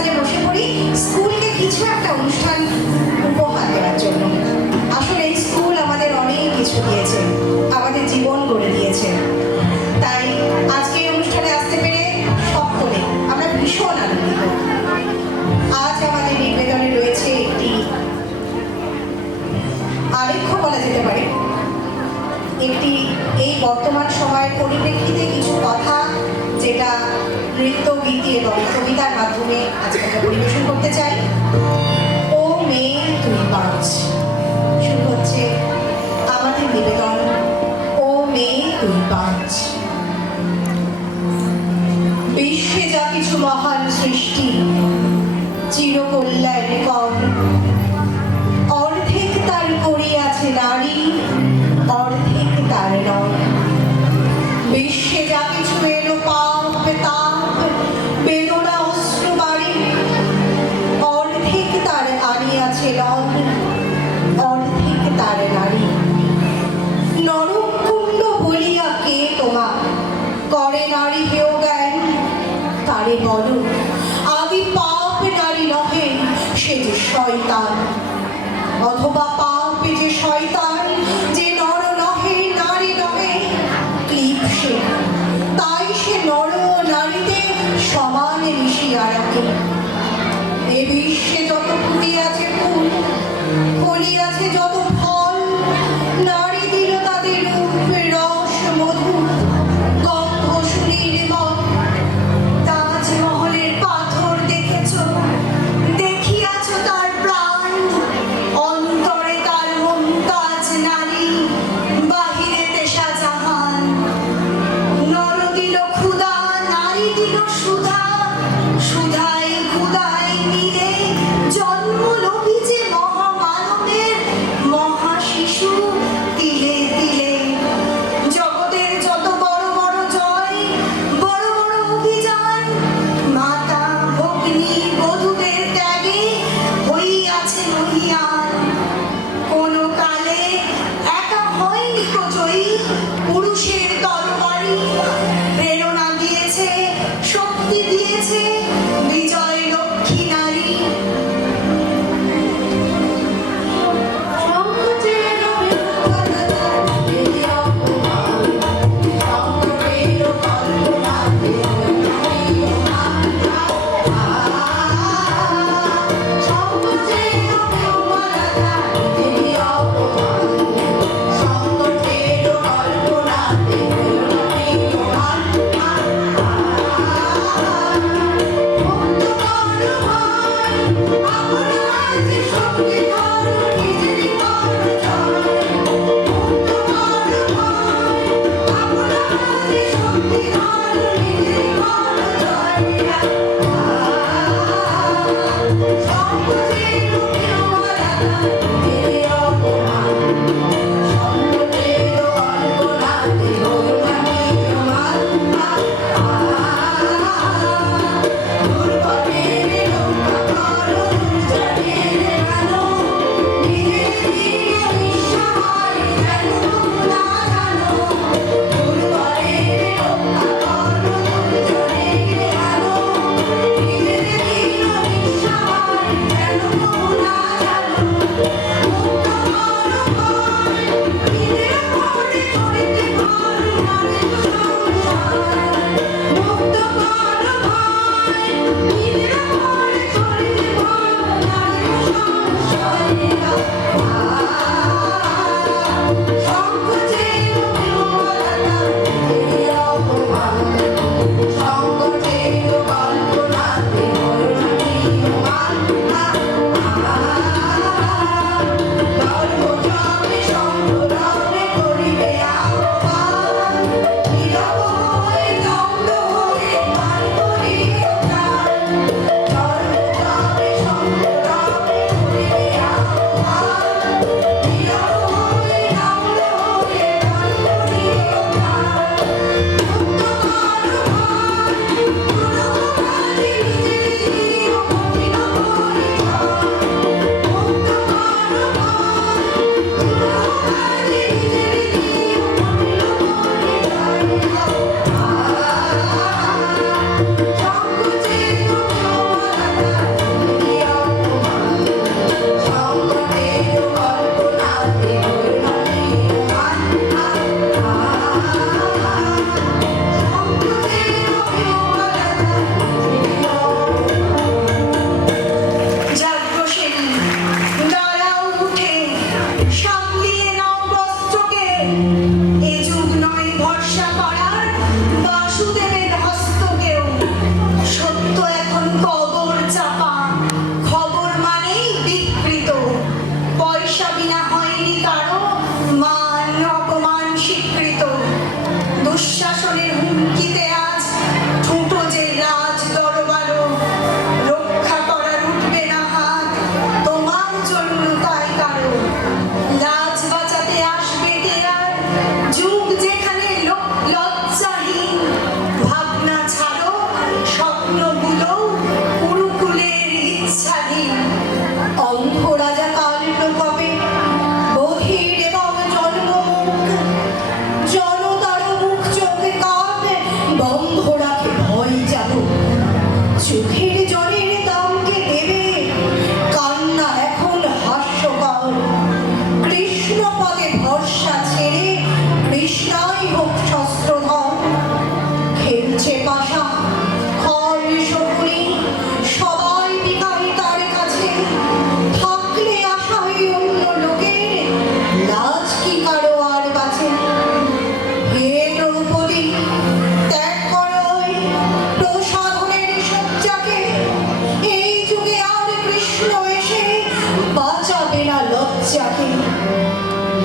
কর্মস্থলে বসে পড়ি স্কুলকে কিছু একটা অনুষ্ঠান উপহার দেওয়ার জন্য। আসলে এই স্কুল আমাদের অনেক কিছু দিয়েছে, আমাদের জীবন গড়ে দিয়েছে। তাই আজকে এই অনুষ্ঠানে আসতে পেরে সকলে আমরা ভীষণ আনন্দিত। আজ আমাদের নিবেদনে রয়েছে একটি আলেখ্য বলা যেতে পারে, একটি এই বর্তমান সময়ের পরিপ্রেক্ষিতে কিছু কথা যেটা নৃত্য, গীতি এবং কবিতার মাধ্যমে আজকে আমরা পরিবেশন করতে চাই। ও মেয়ে তুই বাঁচ, শুরু হচ্ছে আমাদের নিবেদন ও মেয়ে তুই বাঁচ। বিশ্বে যা কিছু মহান সৃষ্টি চিরকল্যাণকর, অর্ধেক তার করিয়াছে নারী, অর্ধেক তার নয়। বিশ্বে যা কিছু এলো পাপ তাপ, বেদনা অস্ত্র বাড়ি, অর্ধেক তার আনিয়াছে রং, অর্ধেক তার নারী। নরকুণ্ড বলিয়া কে তোমা করে নারী হেয় জ্ঞান, তারে বলো আদি পাপ নারী নহে সে যে শয়তান, অথবা পাপ যে শয়তান যে নর নহে নারী নহে ক্লিপ সে, তাই সে নর নারীতে সমানে মিশিয়া রাখে। এ বিশ্বে যত ফুটিয়াছে ফুল, ফলিয়াছে যত ফল, নারী দিল তাদের রূপ রস মধু গন্ধ সুনির্মল। তাজমহলের পাথর দেখেছ, দেখিয়াছ তার প্রাণ, অন্তরে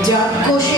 যজ্ঞ